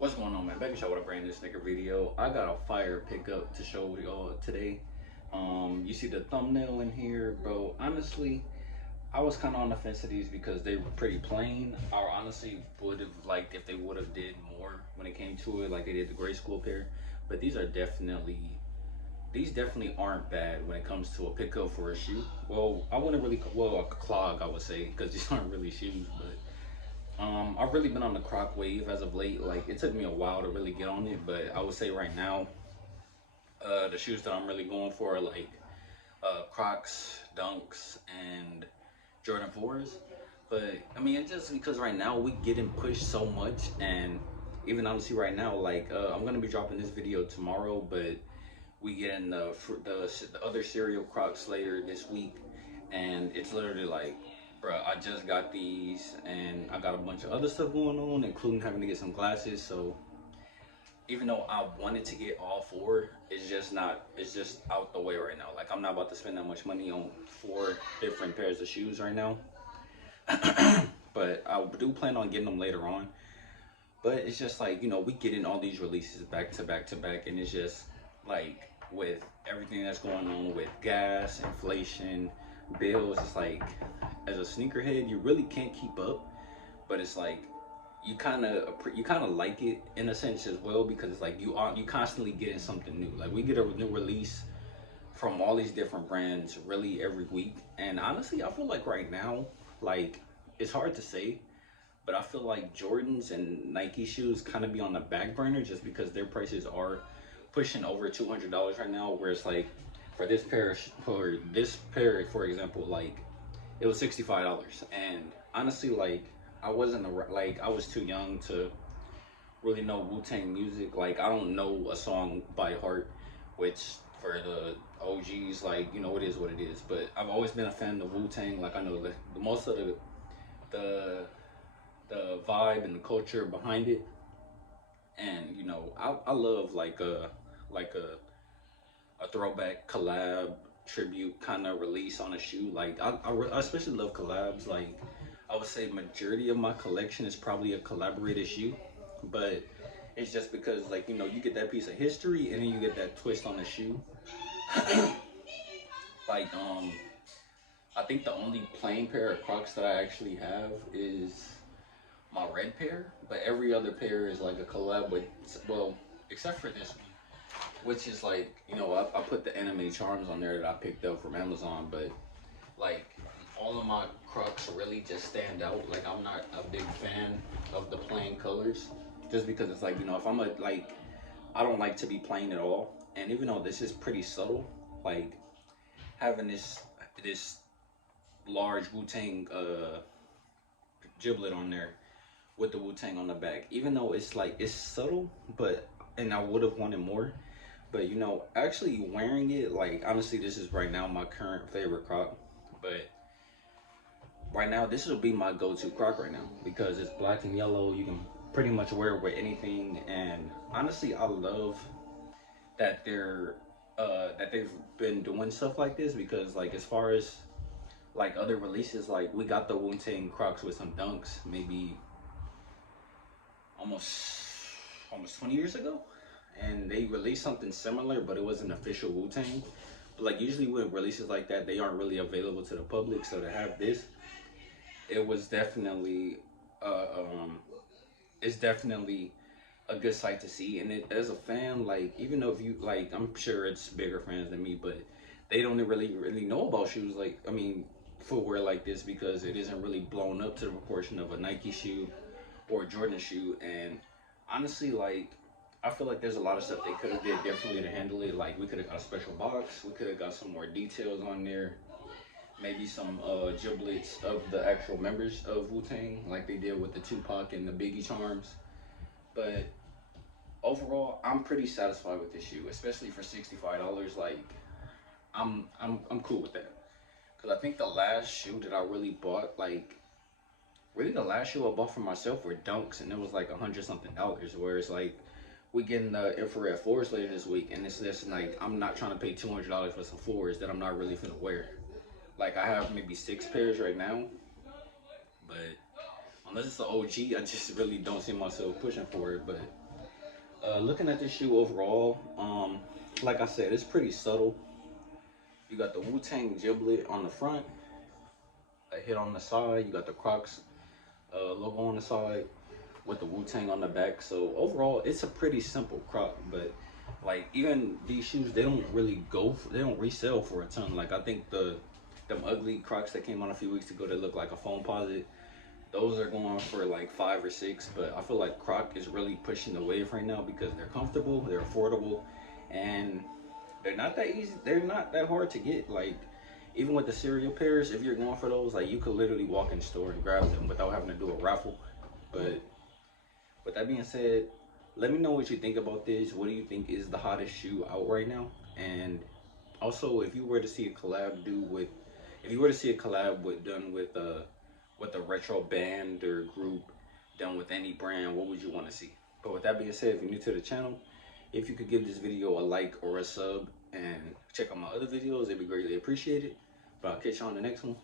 What's going on, man? Baby Shot with a brand new sneaker video. I got a fire pickup to show y'all today. You see the thumbnail in here, bro. Honestly, I was kind of on the fence of these because they were pretty plain. I honestly would have liked if they would have did more when it came to it, like they did the grade school pair. But these definitely aren't bad when it comes to a pickup for a shoe. Well, I wouldn't really, well, a clog, I would say, because these aren't really shoes, but. I've really been on the Croc wave as of late. Like it took me a while to really get on it, but I would say right now, the shoes that I'm really going for are like Crocs, Dunks, and Jordan 4s. But I mean, it's just because right now we getting pushed so much, and even honestly right now, like I'm gonna be dropping this video tomorrow, but we getting the other cereal Crocs later this week, and it's literally like, bruh, I just got these and I got a bunch of other stuff going on, including having to get some glasses. So even though I wanted to get all four, it's just out the way right now. Like I'm not about to spend that much money on four different pairs of shoes right now. But I do plan on getting them later on. But it's just like, we getting all these releases back to back to back, and it's just like with everything that's going on with gas, inflation, bills, it's like as a sneakerhead you really can't keep up, but it's like you kind of like it in a sense as well, because it's like you constantly getting something new. Like we get a new release from all these different brands really every week, and honestly I feel like right now, like, it's hard to say, but I feel like Jordans and Nike shoes kind of be on the back burner just because their prices are pushing over $200 right now, where it's like for this pair, for example, like it was $65. And honestly, like I was too young to really know Wu-Tang music. Like I don't know a song by heart, which for the OGs, like, it is what it is. But I've always been a fan of Wu-Tang. Like I know the most of the the vibe and the culture behind it. And I love like a throwback collab tribute kind of release on a shoe. Like I especially love collabs. Like I would say majority of my collection is probably a collaborated shoe, but it's just because, like, you get that piece of history and then you get that twist on the shoe. Like I think the only plain pair of Crocs that I actually have is my red pair, but every other pair is like a collab with, well, except for this one, which is like, I put the anime charms on there that I picked up from Amazon. But like all of my Crocs really just stand out. Like I'm not a big fan of the plain colors, just because it's like, if I'm like, I don't like to be plain at all. And even though this is pretty subtle, like having this large Wu-Tang giblet on there with the Wu-Tang on the back, even though it's like it's subtle, but and I would have wanted more. But actually wearing it, like honestly, this is right now my current favorite Croc. But right now, this will be my go-to Croc right now because it's black and yellow. You can pretty much wear it with anything. And honestly, I love that they've been doing stuff like this, because like as far as like other releases, like we got the Wu-Tang Crocs with some Dunks maybe almost 20 years ago, and they released something similar, but it wasn't official Wu-Tang. But like usually with releases like that, they aren't really available to the public. So to have this, it was definitely it's definitely a good sight to see. And as a fan, like, even though if you like, I'm sure it's bigger fans than me, but they don't really know about shoes, like, I mean, footwear like this, because it isn't really blown up to the proportion of a Nike shoe or a Jordan shoe. And honestly, like, I feel like there's a lot of stuff they could have did differently to handle it. Like we could have got a special box, we could have got some more details on there, maybe some giblets of the actual members of Wu-Tang, like they did with the Tupac and the Biggie charms. But overall, I'm pretty satisfied with this shoe, especially for $65. Like I'm cool with that, because I think the last shoe that I really bought, like really the last shoe I bought for myself, were Dunks, and it was like $100 something. Whereas like we getting the infrared floors later this week, and it's just like I'm not trying to pay $200 for some floors that I'm not really gonna wear. Like I have maybe 6 pairs right now, but unless it's an OG, I just really don't see myself pushing for it. But Looking at this shoe overall, like I said, it's pretty subtle. You got the Wu-Tang giblet on the front, a hit on the side. You got the Crocs logo on the side with the Wu-Tang on the back. So overall, it's a pretty simple Croc. But like even these shoes, they don't really they don't resell for a ton. Like I think them ugly Crocs that came on a few weeks ago that look like a phone posit, those are going for like 5 or 6. But I feel like Croc is really pushing the wave right now because they're comfortable, they're affordable, and they're not that easy. They're not that hard to get. Like even with the cereal pairs, if you're going for those, like you could literally walk in the store and grab them without having to do a raffle. But with that being said, let me know what you think about this. What do you think is the hottest shoe out right now? And also, if you were to see a collab done with a retro band or group done with any brand, what would you want to see? But with that being said, if you're new to the channel, if you could give this video a like or a sub and check out my other videos, it'd be greatly appreciated. But I'll catch you on the next one.